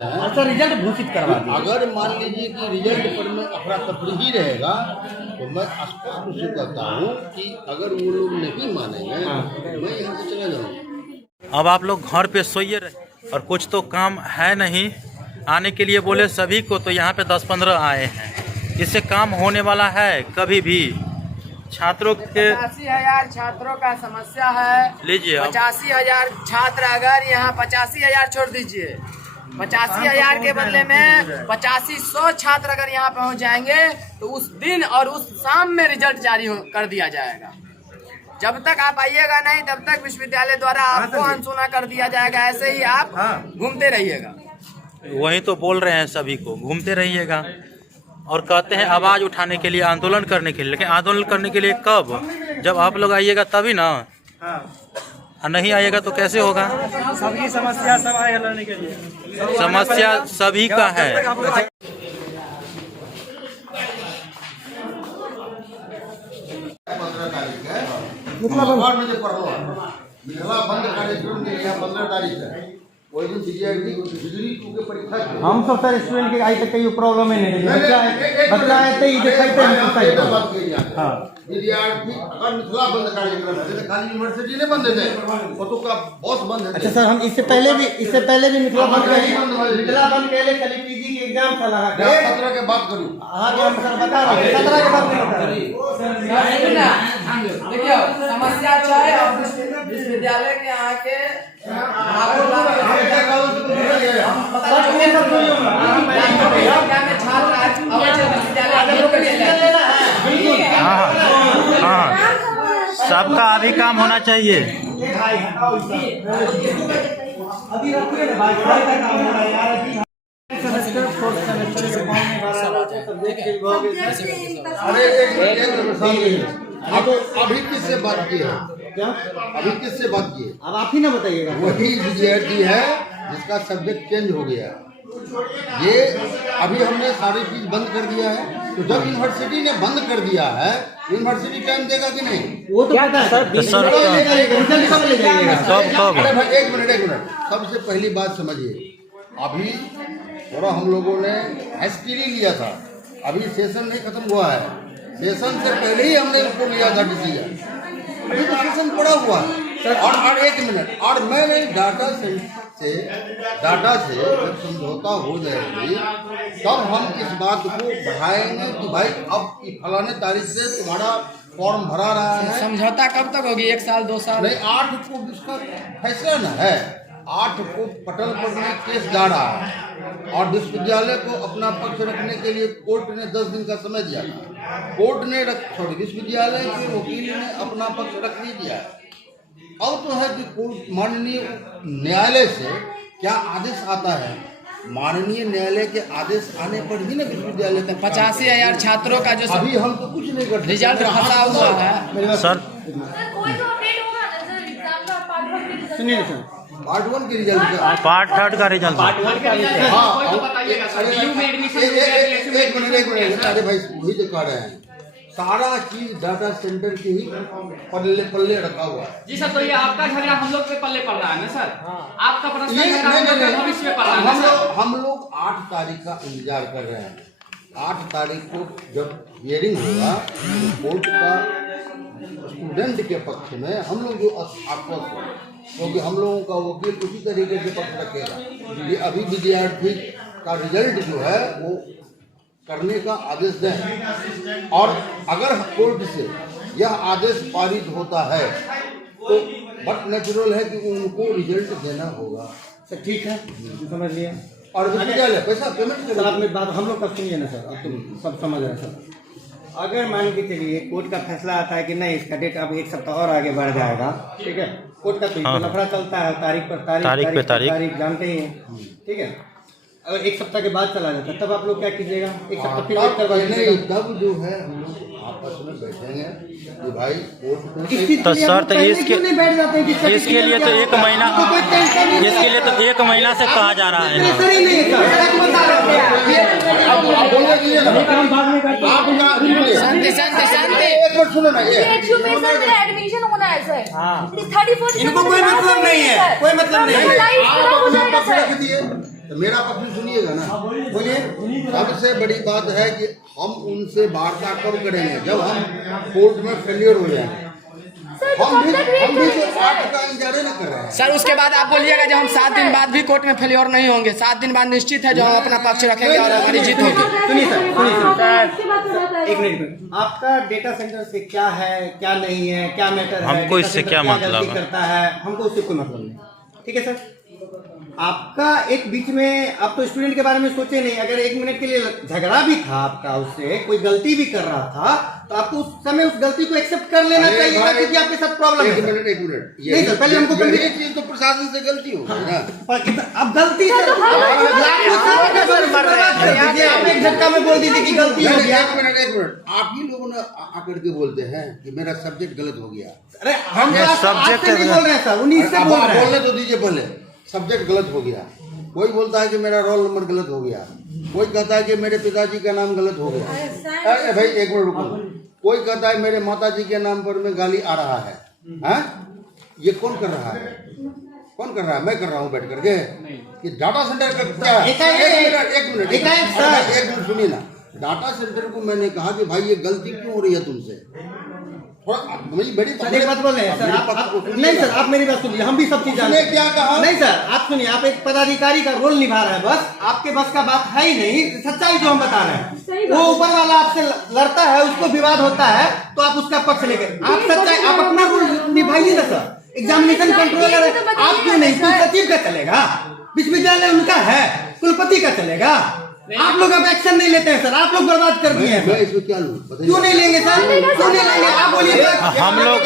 अच्छा, रिजल्ट घोषित करवा दिया। अगर मान लीजिए कि रिजल्ट पर में अफरा तफरी ही रहेगा तो मैं स्पष्ट रूप से कहता हूँ कि अगर वो लोग नहीं मानेंगे तो मैं यहाँ से चला जाऊँगा। अब आप लोग घर पे सोइए रहे और कुछ तो काम है नहीं, आने के लिए बोले सभी को, तो यहाँ पे 10-15 आए हैं। इससे काम होने वाला है कभी भी? छात्रों के 85,000 छात्रों का समस्या है। लीजिए 85,000 छात्र, अगर यहाँ 85,000 छोड़ दीजिए, 85,000 के बदले में 8500 छात्र अगर यहाँ पहुँच जाएंगे तो उस दिन और उस शाम में रिजल्ट जारी कर दिया जाएगा। जब तक आप आइएगा नहीं तब तक विश्वविद्यालय द्वारा आपको अनसुना कर दिया जाएगा। ऐसे ही आप घूमते रहिएगा। वही तो बोल रहे हैं सभी को, घूमते रहिएगा और कहते हैं आवाज़ उठाने के लिए, आंदोलन करने के लिए। लेकिन आंदोलन करने के लिए कब? जब आप लोग आइएगा तभी ना। और नहीं आइएगा तो कैसे होगा? सबकी समस्या सब आएगा लड़ने के लिए। समस्या सभी का है। 15 तारीख है और मुझे पढ़ो मिथिला बंद कार्यक्रम के लिए 15 तारीख है। वही दिन बिजली के परीक्षा हम सब सर स्टूडेंट के आज तक कई प्रॉब्लम है नहीं। बच्चा है तो ये करते हैं। हाँ, विद्यार्थी अगर मिथिला बंद कार्यक्रम है तो खाली यूनिवर्सिटी नहीं बंद है, वो तो का बॉस बंद है। अच्छा सर, हम इससे पहले भी मिथिला बंद के लिए खाली पीजी के एग्जाम था लगा के 17 के बात करूँ। हाँ जी, हम सर बता रहे हैं 17 के बाद नहीं बता रहे। देखिए समस्या अच्छा है और विश्वविद्यालय के यहाँ के हाँ, सबका अभी काम होना चाहिए। अभी रखिए ना भाई, का काम हो रहा है यार। अभी सेमेस्टर फोर्थ सेमेस्टर से कौन नहीं भरा रहा है सब्जेक्ट के भाग। अरे अभी किससे बात की है? क्या अभी किससे बात की है? अब आप ही ना बताइएगा। वही विद्यार्थी है जिसका सब्जेक्ट चेंज हो गया। ये अभी हमने सारी चीज बंद कर दिया है। तो जब यूनिवर्सिटी ने बंद कर दिया है, यूनिवर्सिटी टाइम देगा कि नहीं? वो तो पता है सर, कब? अरे भाई एक मिनट, सबसे पहली बात समझिए। अभी थोड़ा हम लोगों ने एसटीडी लिया था, अभी सेशन नहीं खत्म हुआ है। सेशन से पहले ही हमने उसको लिया था डिसीजन, अभी तो सेशन पड़ा हुआ है। और एक मिनट, और मैंने डाटा से जब समझौता हो जाएगी तब हम इस बात को बढ़ाएंगे कि भाई अब फलाने तारीख से तुम्हारा फॉर्म भरा रहा है। समझौता कब तक होगी? 1 साल 2 साल? नहीं, 8 को इसका फैसला न है। 8 को पटल पर में केस जा रहा है और विश्वविद्यालय को अपना पक्ष रखने के लिए कोर्ट ने 10 दिन का समय दिया था। कोर्ट ने विश्वविद्यालय के वकील ने अपना पक्ष रख नहीं दिया। अब तो है कि कोर्ट माननीय न्यायालय से क्या आदेश आता है, माननीय न्यायालय के आदेश आने पर ही ना विश्वविद्यालय का 85,000 छात्रों का जो अभी हम तो कुछ नहीं करते। रिजल्ट फंसा हुआ है सर सुनिए सर, पार्ट 1 के रिजल्ट का, पार्ट 3 का रिजल्ट। हाँ एक मिनट, अरे भाई वही तो कह रहे हैं, सारा चीज डाटा सेंटर के ही पल्ले रखा हुआ है। जी सर, तो ये आपका झगड़ा हम लोग पे पल्ले पड़ रहा है ना सर? आपका प्रश्न भविष्य में पड़ रहा है ना? हम लोग 8 तारीख का इंतजार कर रहे हैं। 8 तारीख को जब हियरिंग होगा तो कोर्ट का स्टूडेंट के पक्ष में हम लोग जो आश्वस्त हो, क्योंकि हम लोगों का वकील उसी तरीके से पक्ष रखेगा कि अभी विद्यार्थी का रिजल्ट जो है वो करने का आदेश दें। और अगर कोर्ट से यह आदेश पारित होता है तो बट नेचुरल है कि उनको रिजल्ट देना होगा। सर ठीक है, समझ लिया। और विद्यालय पैसा पेमेंट सर आप में बात हम लोग का सुनिए ना सर, अब तुम सब समझ रहे हैं सर। अगर मान के चलिए कोर्ट का फैसला आता है कि नहीं इसका डेट अब 1 सप्ताह और आगे बढ़ जाएगा, ठीक है, कोर्ट का तो लफड़ा चलता है, तारीख जानते ही हैं, ठीक है। अगर 1 सप्ताह के बाद चला जाता तब आप लोग क्या कीजिएगा? 1 सप्ताह फिर वेट करवाइए। तब जो है हम लोग आपस में बैठेंगे कि भाई कोर्ट तो सर तो इसके लिए तो 1 महीना, इसके लिए तो 1 महीना से कहा जा रहा है। एडमिशन होना है सर, 31 इनको कोई मतलब नहीं है, कोई मतलब नहीं है। तो मेरा पक्ष सुनिएगा ना। बोलिए। सबसे बड़ी बात है कि हम उनसे वार्ता कब करेंगे, जब हम कोर्ट में फेलियर हो जाएंगे। हम भी तो 8 का इंतजार न कर रहे हैं सर। उसके बाद आप बोलिएगा जब हम 7 दिन बाद भी कोर्ट में फेलियर नहीं होंगे, 7 दिन बाद निश्चित है जो हम अपना पक्ष रखेंगे और हमारी जीत होगी। सुनिए सर, एक मिनट। आपका डेटा सेंटर से क्या है, क्या नहीं है, क्या मैटर है, हमको इससे क्या मतलब है? करता है, हमको उससे कोई मतलब नहीं। ठीक है सर, आपका एक बीच में आप तो स्टूडेंट के बारे में सोचे नहीं। अगर 1 मिनट के लिए झगड़ा भी था आपका, उससे कोई गलती भी कर रहा था, तो आपको उस समय उस गलती को एक्सेप्ट कर लेना चाहिए था, क्योंकि आपके साथ प्रॉब्लम है। एक मिनट नहीं सर, पहले हमको ये चीज तो प्रशासन से गलती होगी ना। अब गलती सर, आप एक झटका में बोल दीजिए कि गलती हो गया। एक मिनट, आप ही लोगों ने आकर के बोलते हैं कि मेरा सब्जेक्ट गलत हो गया। अरे हम तो आपसे नहीं बोल रहे हैं सर, उन्हीं से बोल रहे हैं। बोलने तो दीजिए पहले। सब्जेक्ट गलत हो गया, कोई बोलता है कि मेरा रोल नंबर गलत हो गया, कोई कहता है कि मेरे पिताजी का नाम गलत हो गया। अरे भाई एक मिनट रुको। कोई कहता है मेरे माताजी के नाम पर में गाली आ रहा है। हैं? ये कौन कर रहा है? कौन कर रहा है? मैं कर रहा हूँ बैठ करके कि डाटा सेंटर का क्या? एक मिनट सुनिए ना। डाटा सेंटर को मैंने कहा कि भाई ये गलती क्यों हो रही है तुमसे? बड़ी एक बात बोल रहे हैं सर, आप नहीं सर, आप मेरी बात सुनिए। हम भी सब चीज जानते हैं। क्या कहा? नहीं सर, आप सुनिए, आप एक पदाधिकारी का रोल निभा रहे हैं, बस आपके बस का बात है ही नहीं। सच्चाई जो हम बता रहे हैं, वो ऊपर वाला आपसे लड़ता है, उसको विवाद होता है, तो आप उसका पक्ष लेकर आप सच्चाई, आप अपना रोल निभाइए ना सर। एग्जामिनेशन कंट्रोलर आप क्यों नहीं? कुल सचिव का चलेगा, विश्वविद्यालय उनका है, कुलपति का चलेगा। आप लोग अब एक्शन नहीं लेते हैं सर, आप लोग बर्बाद कर दिए हैं। इसमें क्या लूं? क्यों नहीं लेंगे सर? क्यों नहीं लेंगे? आप बोलिए। हम लोग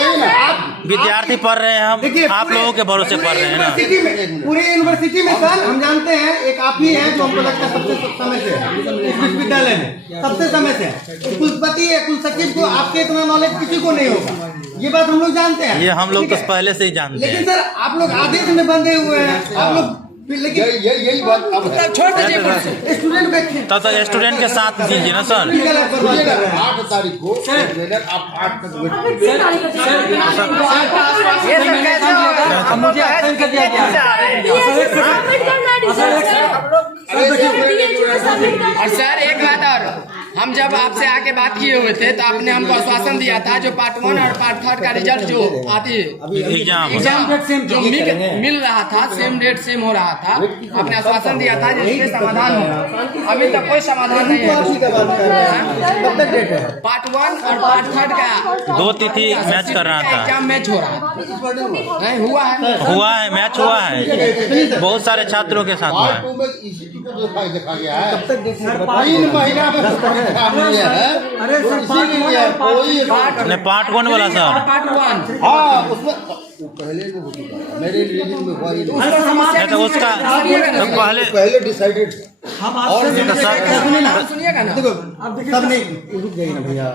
विद्यार्थी पढ़ रहे हैं, हम आप लोगों के भरोसे पढ़ रहे हैं ना। यूनिवर्सिटी में, पूरे यूनिवर्सिटी में सर हम जानते हैं एक आप ही हैं जो हमको लगता है सबसे समय से इस विश्वविद्यालय में सबसे समय से है। कुलपति है, कुल सचिव को आपके इतना नॉलेज किसी को नहीं होगा, ये बात हम लोग जानते हैं। ये हम लोग तो पहले से ही जानते हैं। लेकिन सर आप लोग आदेश में बंधे हुए हैं, आप लोग। लेकिन यही बात अब है। छोड़ दीजिए स्टूडेंट तब तक स्टूडेंट के साथ दीजिए ना सर। 8 तारीख को ट्रेलर आप 8 तक वेट कीजिए। मुझे और सर एक बात और, हम जब आपसे आके बात किए हुए थे तो आपने हमको आश्वासन दिया था जो पार्ट 1 और पार्ट 3 का रिजल्ट जो आती है एग्जाम जो मिल रहा था, सेम डेट सेम हो रहा था, आपने आश्वासन दिया था जिसके समाधान होगा। अभी तक कोई समाधान नहीं है। पार्ट 1 और पार्ट 3 का 2 तिथि मैच कर रहा था, एग्जाम मैच हो रहा था, नहीं हुआ है मैच हुआ है बहुत सारे छात्रों के साथ पार्ट में। 2 में इसी को देखा गया है। 3 महीना में अरे सर नहीं पार्ट 1 वाला सर, पार्ट 1 हाँ उसमें वो पहले में हो चुका है, मेरे रिलीजन में हुआ ही नहीं। तो उसका तो पहले डिसाइडेड और सुनिएगा ना। देखो अब सब नहीं रुक गई ना भैया,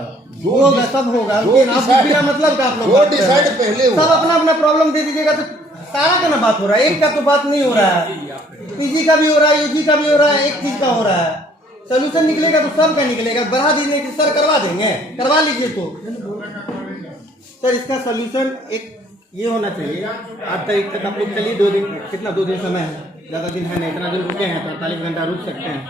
होगा सब होगा, लेकिन आप बिना मतलब का आप लोग वो डिसाइड पहले सब अपना अपना प्रॉब्लम दे दीजिएगा तो सारा का ना बात हो रहा है, एक का तो बात नहीं हो रहा है। पीजी का भी हो रहा है, यूजी का भी हो रहा है, एक चीज का हो रहा है। सोल्यूशन निकलेगा तो सब का निकलेगा। बढ़ा दीजिए कि सर करवा देंगे, करवा लीजिए। तो सर इसका सोल्यूशन एक ये होना चाहिए, 8 तारीख तक आप लोग चलिए, 2 दिन कितना 2 दिन समय है, ज़्यादा दिन है नहीं, इतना दिन रुके हैं तो 48 घंटा रुक सकते हैं।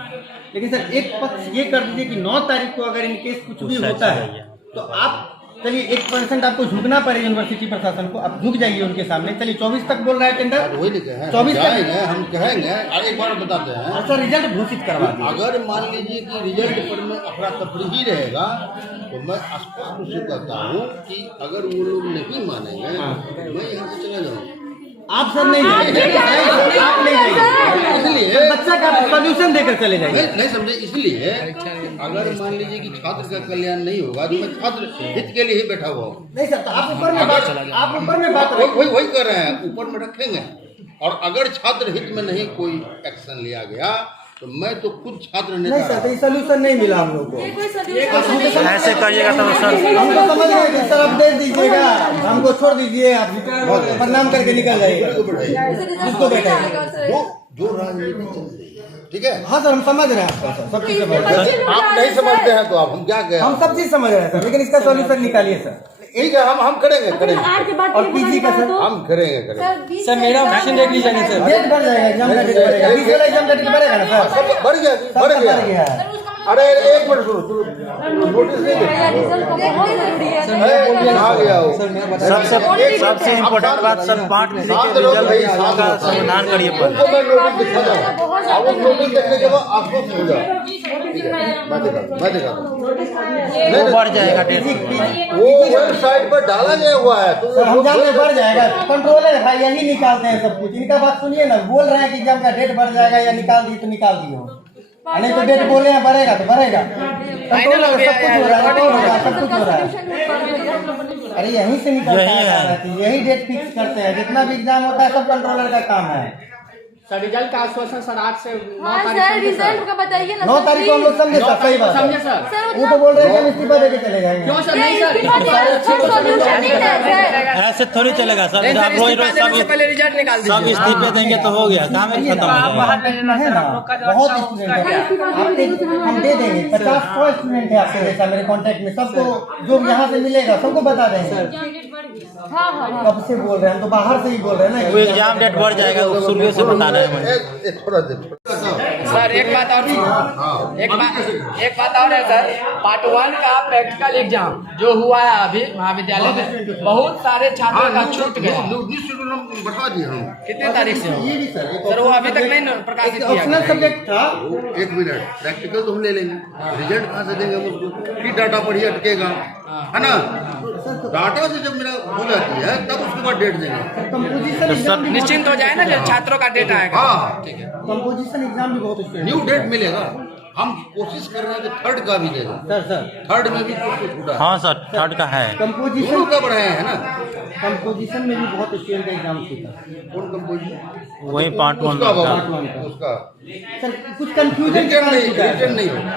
लेकिन सर एक पक्ष ये कर दीजिए कि 9 तारीख को अगर इनकेस कुछ भी होता है तो आप चलिए 1% आपको झुकना पड़े यूनिवर्सिटी प्रशासन को, आप झुक जाइए उनके सामने। चलिए 24 तक बोल रहा है टेंडर, वही लिखे हैं 24 तक हम कहेंगे। एक बार बताते हैं, अच्छा रिजल्ट घोषित करवा दीजिए। अगर मान लीजिए कि रिजल्ट पर में अफरा तफरी ही रहेगा तो मैं स्पष्ट रूप से कहता हूँ कि अगर वो लोग नहीं मानेंगे तो मैं यहाँ से चला जाऊँगा। आप सर नहीं जाइए, आप नहीं जाइए, इसलिए बच्चा का सोल्यूशन देकर चले जाइए। नहीं समझे, इसलिए अगर मान लीजिए कि छात्र का कल्याण नहीं होगा तो मैं छात्र हित के लिए ही बैठा हुआ हूँ। नहीं सर, तो आप ऊपर में बात, आप ऊपर में बात वही कर रहे हैं, ऊपर में रखेंगे। और अगर छात्र हित में नहीं कोई एक्शन लिया गया तो मैं तो खुद छात्र नेता। नहीं सर, तो सोल्यूशन नहीं मिला हम लोग को। ऐसे करिएगा तो सर हम तो समझ रहे हैं सर, आप दे दीजिएगा, हमको छोड़ दीजिए, आप प्रणाम करके निकल जाइएगा, किसको बैठाइएगा जो राजनीति चल रही है, ठीक है। हाँ सर हम समझ रहे हैं आपका सर, सब चीज समझ रहे हैं। आप नहीं समझते हैं तो आप हम क्या कहें? हम सब चीज समझ रहे हैं सर, लेकिन इसका सोल्यूशन निकालिए सर। ठीक है, हम करेंगे और पीजी का सर हम करेंगे सर मेरा ऑप्शन देख लीजिए सर डेट बढ़ जाएगा एग्जाम का डेट बढ़ेगा 20 वाला एग्जाम का डेट बढ़ेगा ना सर सब बढ़ गया है अरे एक मिनट सुनो नोटिस नहीं आ गया हो सबसे इम्पोर्टेंट बात सर 5 रिजल्ट का समाधान करिए पर मैं नोटिस दिखा दूं अब उस नोटिस देखने के बाद आपको हो जाए मैं दिखा वो बढ़ जाएगा डेट वो वेबसाइट पर डाला गया हुआ है तो सर हम जानते बढ़ जाएगा कंट्रोलर है यही निकालते हैं सब कुछ इनका बात सुनिए ना बोल रहे हैं कि एग्जाम का डेट बढ़ जाएगा या निकाल दिए तो निकाल दिए हो नहीं तो डेट बोले हैं बढ़ेगा तो बढ़ेगा सब कुछ हो रहा है अरे यहीं से निकलता है यही डेट फिक्स करते हैं जितना भी एग्जाम होता है सब कंट्रोलर का काम है सर रिजल्ट का आश्वासन सर 8 से 9 हाँ तारीख सर रिजल्ट का बताइए ना 9 तारीख को हम लोग समझे सर सही बात समझे सर वो तो बोल रहे हैं कि हम इस्तीफा देके चले जाएंगे क्यों सर नहीं सर ऐसे थोड़ी चलेगा सर आप रोज रोज सब पहले रिजल्ट निकाल सब इस्तीफे देंगे तो हो गया काम ही खत्म हो जाएगा है ना बहुत स्टूडेंट है हम दे देंगे 50-100 स्टूडेंट है आपके जैसा मेरे कांटेक्ट में सबको जो यहाँ से मिलेगा सबको बता देंगे कब से बोल रहे हैं तो बाहर से ही बोल रहे हैं ना वो एग्जाम डेट बढ़ जाएगा वो शुरू से बता रहे हैं थोड़ा सर एक बात और है सर पार्ट 1 का प्रैक्टिकल एग्जाम जो हुआ है अभी महाविद्यालय में बहुत सारे छात्रों का छूट गया बता दिए हम कितने तारीख से ये भी सर वो अभी तक नहीं प्रकाशित किया ऑप्शनल गया। सब्जेक्ट था एक मिनट प्रैक्टिकल तो हम ले लेंगे रिजल्ट कहाँ से देंगे हम उसको फिर डाटा पढ़िए अटकेगा है ना डाटा से जब मेरा हो जाती है तब उसके बाद डेट देंगे कंपोजिशन एग्जाम भी निश्चिंत हो जाए ना जब छात्रों का डेटा आएगा हाँ ठीक है कंपोजिशन एग्जाम भी बहुत स्टूडेंट न्यू डेट मिलेगा हम कोशिश कर रहे हैं कि थर्ड का भी देगा सर थर्ड में भी कुछ छूटा है हाँ सर थर्ड का है कंपोजिशन दोनों का बढ़ाया है ना कंपोजिशन में भी बहुत स्टूडेंट का एग्जाम छूटा कौन कंपोजिशन वही पार्ट 1 उसका का उसका सर कुछ कंफ्यूजन रिटर्न नहीं होगा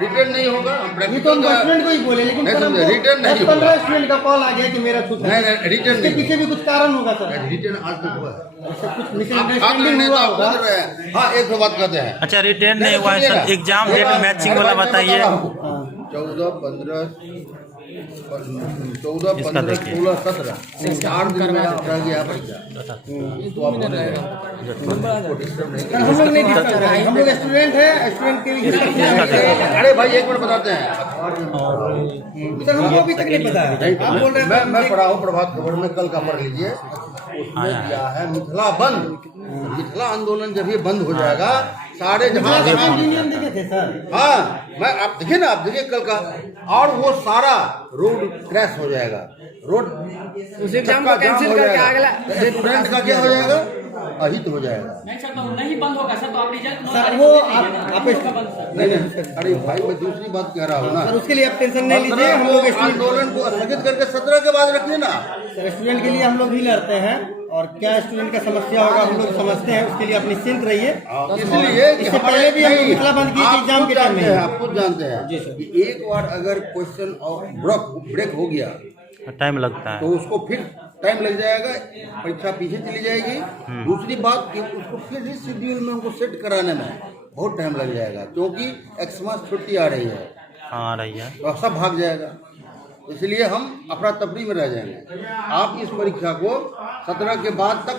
रिटर्न नहीं होगा हम ये तो हम प्रैक्टिकल का स्टूडेंट को ही बोले लेकिन नहीं सर समझे, रिटर्न नहीं 10-15 स्टूडेंट का कॉल आ गया कि मेरा छूटा है नहीं रिटर्न इसके नहीं पीछे भी कुछ कारण होगा सर रिटर्न आज तक हुआ है ऐसा कुछ आप मिसअंडरस्टैंडिंग नहीं हुआ तो होगा आप बोल रहे हैं हाँ एक दो बात कहते हैं अच्छा रिटर्न नहीं हुआ है सर एग्जाम डेट मैचिंग वाला बताइए 14, 15, 14, 15, 16, 17 4 दिन में रह गया बच्चा तो आप सर हम लोग नहीं डिस्कस कर रहे हैं हम लोग स्टूडेंट है स्टूडेंट के लिए अरे भाई एक मिनट बताते हैं सर हमको अभी तक नहीं पता है आप बोल रहे हैं मैं पढ़ा हूँ प्रभात खबर में कल का पढ़ लीजिए उसमें दिया है मिथिला बंद मिथिला आंदोलन जब ये बंद हो जाएगा सारे जहाँ यूनियन देखे थे सर हाँ मैं आप देखिए ना आप देखिए कल का और वो सारा रोड क्रैश हो जाएगा रोड उस एग्जाम को कैंसिल करके अगला स्टूडेंट का क्या हो जाएगा अहित हो जाएगा नहीं सर तो नहीं बंद होगा सर तो आप रिजल्ट 9 सर तारीख वो को आप नहीं अरे भाई मैं दूसरी बात कह रहा हूँ ना सर उसके लिए आप टेंशन नहीं लीजिए हम लोग आंदोलन को स्थगित करके 17 के बाद रखिए ना सर स्टूडेंट के लिए हम लोग ही लड़ते हैं और क्या स्टूडेंट का समस्या होगा हम लोग समझते हैं उसके लिए आप निश्चिंत रहिए इसलिए इससे पहले भी हम लोग मिथिला बंद किए थे एग्जाम के टाइम में आप खुद जानते हैं कि एक बार अगर क्वेश्चन ब्रेक हो गया टाइम लगता है तो उसको फिर टाइम लग जाएगा परीक्षा पीछे चली जाएगी दूसरी बात कि उसको फिर इस शेड्यूल में हमको सेट कराने में बहुत टाइम लग जाएगा क्योंकि एक्समास छुट्टी आ रही है आ रही है तो सब भाग जाएगा इसलिए हम अफरा तफरी में रह जाएंगे आप इस परीक्षा को 17 के बाद तक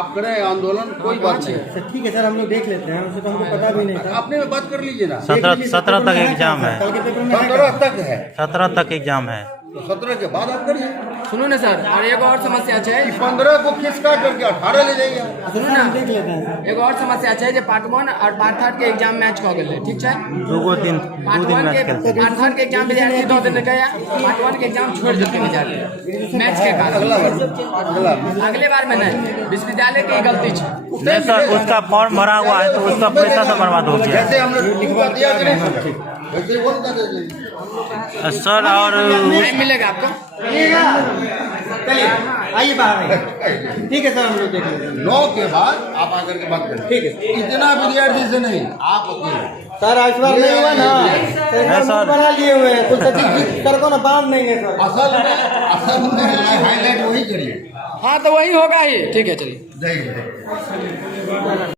आप करें आंदोलन कोई बात नहीं सर ठीक है सर हम लोग देख लेते हैं उसे तो हमको पता भी नहीं था अपने में बात कर लीजिए ना 17 तक एग्जाम है कल के पेपर में 17 तक है 17 तक एग्जाम है तो 17 के बाद आप करिए सुनो ना सर और एक और समस्या है 15 को खिसका करके 18 ले जाइए सुनो ना देख लेते हैं एक और समस्या है जे पार्ट 1 और पार्ट 3 के एग्जाम मैच हो गए ठीक है दो दिन पार्ट 1 मैच के खेलते हैं पार्ट 1 के एग्जाम विद्यार्थी 2 दिन गया पार्ट 1 के एग्जाम छोड़ देते विद्यार्थी मैच के कारण अगले बार में नहीं विश्वविद्यालय की गलती है नहीं सर उसका फॉर्म भरा हुआ है तो उसका पैसा तो बर्बाद हो गया जैसे हमने लिखवा दिया करें वैसे वो नहीं सर और टाइम मिलेगा आपको चलिए आइए बाहर आइए ठीक है सर हम लोग देख लेते हैं 9 के बाद आप आकर के बात करें ठीक है इतना विद्यार्थी से नहीं आप अकेले सर आज बार नहीं हुआ ना सर सर। बना लिए हुए हैं तो सर को ना बांध देंगे सर असल में हाईलाइट वही करिए हाँ तो वही होगा ही ठीक है चलिए जय हिंद।